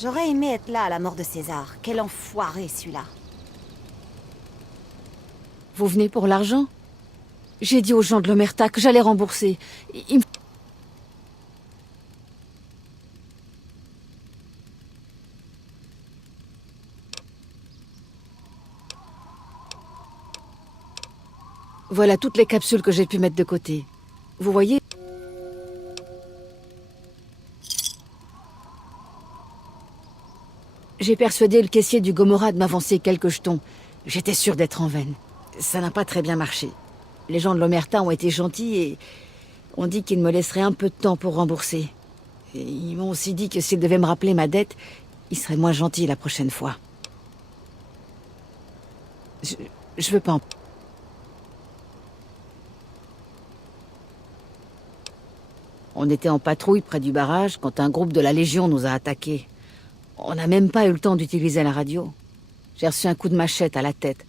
J'aurais aimé être là à la mort de César. Quel enfoiré, celui-là. Vous venez pour l'argent? J'ai dit aux gens de l'Omerta que j'allais rembourser. Ils me- Voilà toutes les capsules que j'ai pu mettre de côté. Vous voyez? J'ai persuadé le caissier du Gomorrah de m'avancer quelques jetons. J'étais sûr d'être en veine. Ça n'a pas très bien marché. Les gens de l'Omerta ont été gentils et ont dit qu'ils me laisseraient un peu de temps pour rembourser. Et ils m'ont aussi dit que s'ils devaient me rappeler ma dette, ils seraient moins gentils la prochaine fois. Je, je veux pas en... On était en patrouille près du barrage quand un groupe de la Légion nous a attaqués. On n'a même pas eu le temps d'utiliser la radio. J'ai reçu un coup de machette à la tête.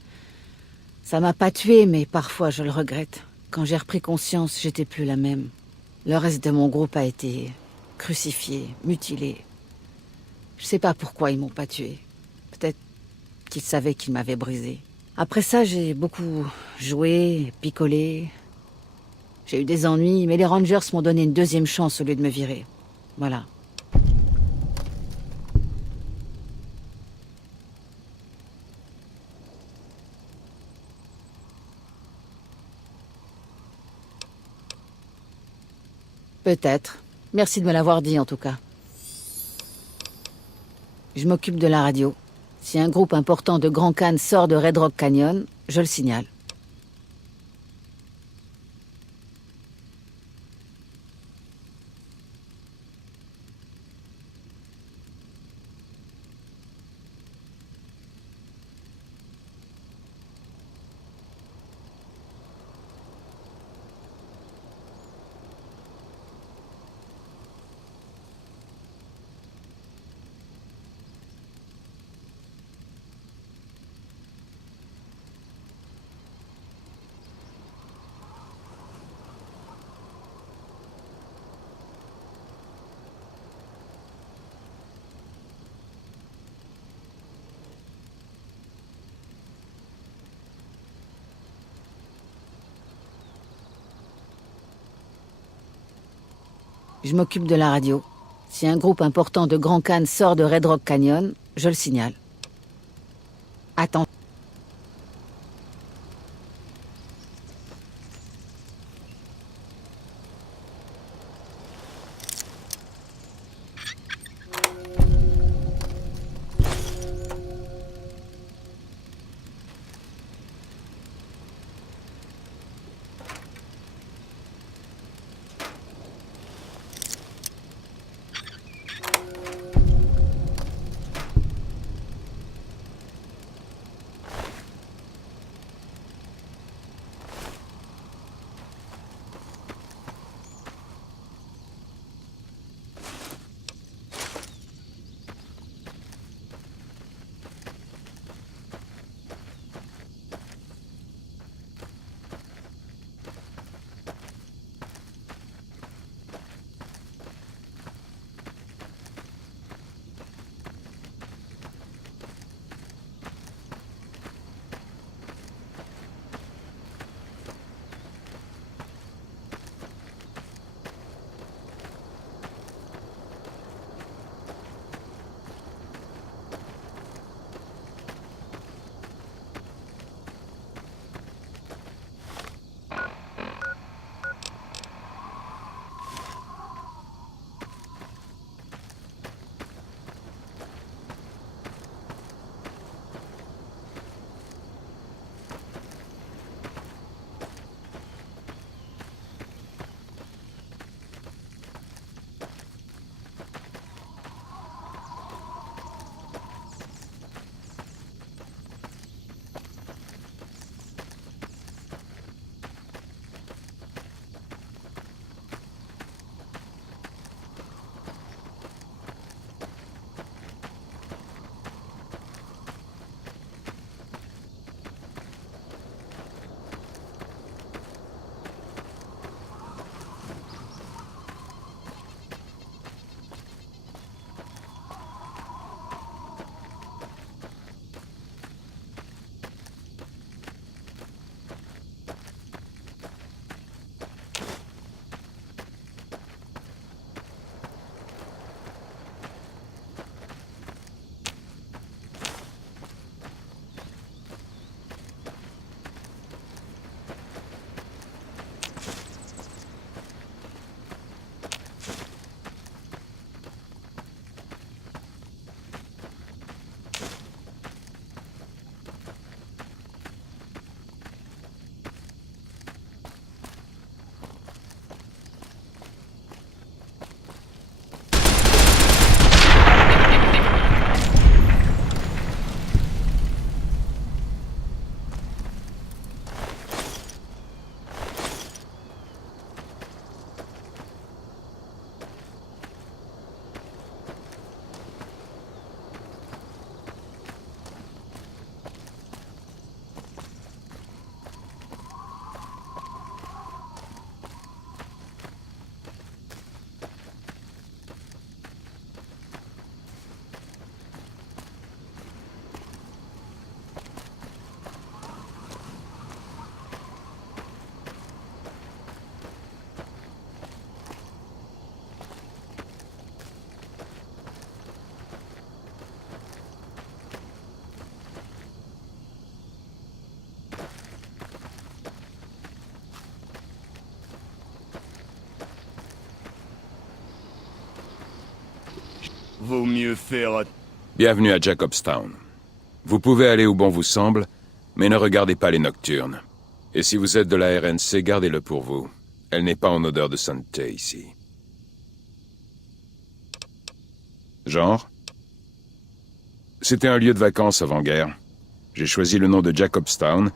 Ça m'a pas tué, mais parfois je le regrette. Quand j'ai repris conscience, j'étais plus la même. Le reste de mon groupe a été crucifié, mutilé. Je sais pas pourquoi ils m'ont pas tué. Peut-être qu'ils savaient qu'ils m'avaient brisé. Après ça, j'ai beaucoup joué, picolé. J'ai eu des ennuis, mais les Rangers m'ont donné une deuxième chance au lieu de me virer. Voilà. Peut-être. Merci de me l'avoir dit, en tout cas. Je m'occupe de la radio. Si un groupe important de Grand Khan sort de Red Rock Canyon, je le signale. Je m'occupe de la radio. Si un groupe important de Grand Khan sort de Red Rock Canyon, je le signale. Attends. Vaut mieux faire... Bienvenue à Jacobstown. Vous pouvez aller où bon vous semble, mais ne regardez pas les nocturnes. Et si vous êtes de la RNC, gardez-le pour vous. Elle n'est pas en odeur de sainteté ici. Genre? C'était un lieu de vacances avant-guerre. J'ai choisi le nom de Jacobstown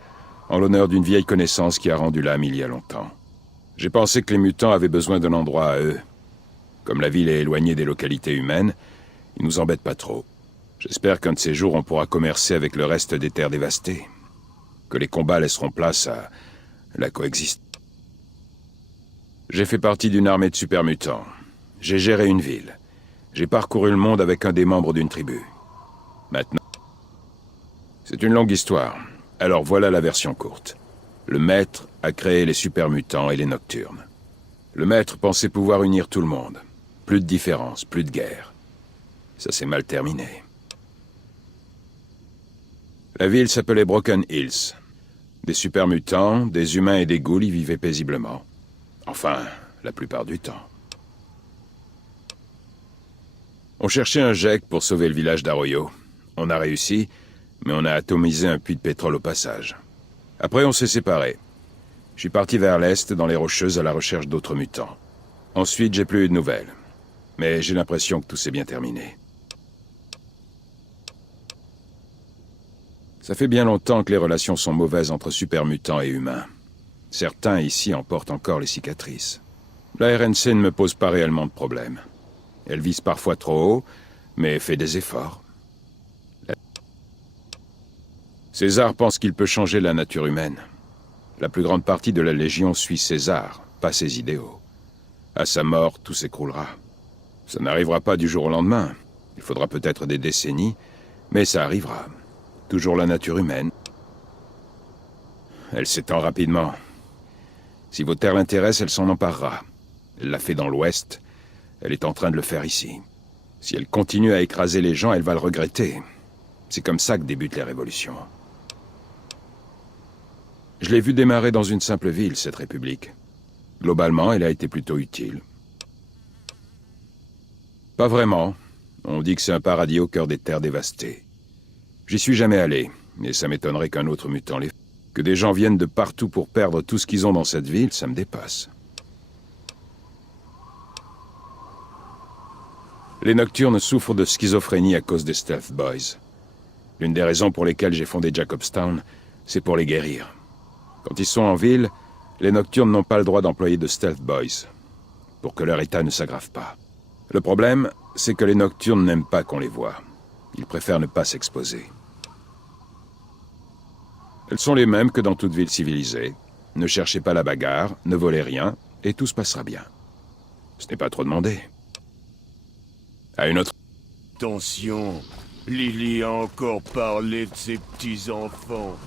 en l'honneur d'une vieille connaissance qui a rendu l'âme il y a longtemps. J'ai pensé que les mutants avaient besoin d'un endroit à eux. Comme la ville est éloignée des localités humaines, ils nous embêtent pas trop. J'espère qu'un de ces jours on pourra commercer avec le reste des terres dévastées. Que les combats laisseront place à la coexistence. J'ai fait partie d'une armée de super-mutants. J'ai géré une ville. J'ai parcouru le monde avec un des membres d'une tribu. Maintenant... C'est une longue histoire. Alors voilà la version courte. Le maître a créé les super-mutants et les nocturnes. Le maître pensait pouvoir unir tout le monde. Plus de différence, plus de guerre. Ça s'est mal terminé. La ville s'appelait Broken Hills. Des super-mutants, des humains et des ghouls y vivaient paisiblement. Enfin, la plupart du temps. On cherchait un GEC pour sauver le village d'Arroyo. On a réussi, mais on a atomisé un puits de pétrole au passage. Après, on s'est séparés. Je suis parti vers l'est, dans les Rocheuses, à la recherche d'autres mutants. Ensuite, j'ai plus eu de nouvelles. Mais j'ai l'impression que tout s'est bien terminé. Ça fait bien longtemps que les relations sont mauvaises entre super-mutants et humains. Certains ici en portent encore les cicatrices. La RNC ne me pose pas réellement de problème. Elle vise parfois trop haut, mais fait des efforts. César pense qu'il peut changer la nature humaine. La plus grande partie de la Légion suit César, pas ses idéaux. À sa mort, tout s'écroulera. Ça n'arrivera pas du jour au lendemain. Il faudra peut-être des décennies, mais ça arrivera. Toujours la nature humaine. Elle s'étend rapidement. Si vos terres l'intéressent, elle s'en emparera. Elle l'a fait dans l'Ouest. Elle est en train de le faire ici. Si elle continue à écraser les gens, elle va le regretter. C'est comme ça que débutent les révolutions. Je l'ai vu démarrer dans une simple ville, cette république. Globalement, elle a été plutôt utile. Pas vraiment. On dit que c'est un paradis au cœur des terres dévastées. J'y suis jamais allé, et ça m'étonnerait qu'un autre mutant l'ait fait. Que des gens viennent de partout pour perdre tout ce qu'ils ont dans cette ville, ça me dépasse. Les Nocturnes souffrent de schizophrénie à cause des Stealth Boys. L'une des raisons pour lesquelles j'ai fondé Jacobstown, c'est pour les guérir. Quand ils sont en ville, les Nocturnes n'ont pas le droit d'employer de Stealth Boys, pour que leur état ne s'aggrave pas. Le problème, c'est que les Nocturnes n'aiment pas qu'on les voie. Ils préfèrent ne pas s'exposer. Elles sont les mêmes que dans toute ville civilisée. Ne cherchez pas la bagarre, ne volez rien, et tout se passera bien. Ce n'est pas trop demandé. À une autre... Attention, Lily a encore parlé de ses petits-enfants.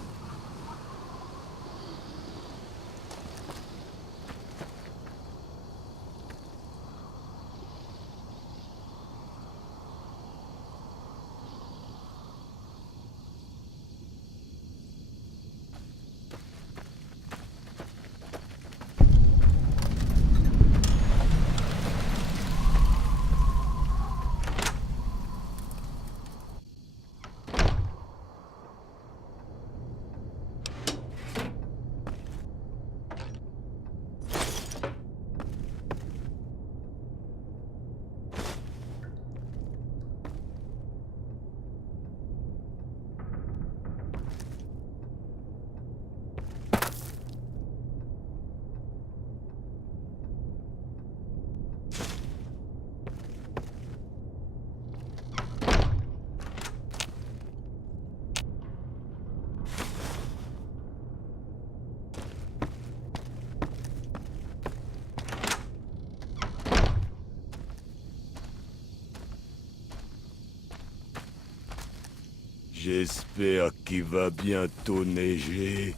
J'espère qu'il va bientôt neiger.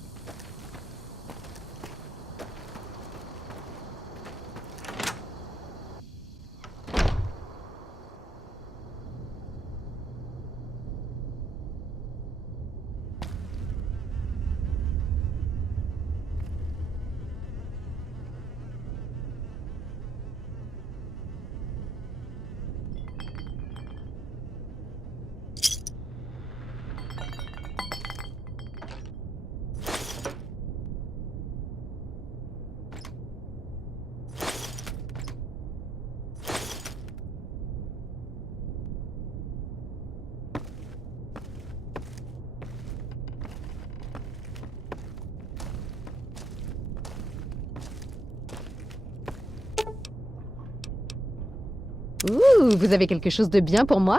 vous avez quelque chose de bien pour moi?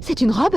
C'est une robe?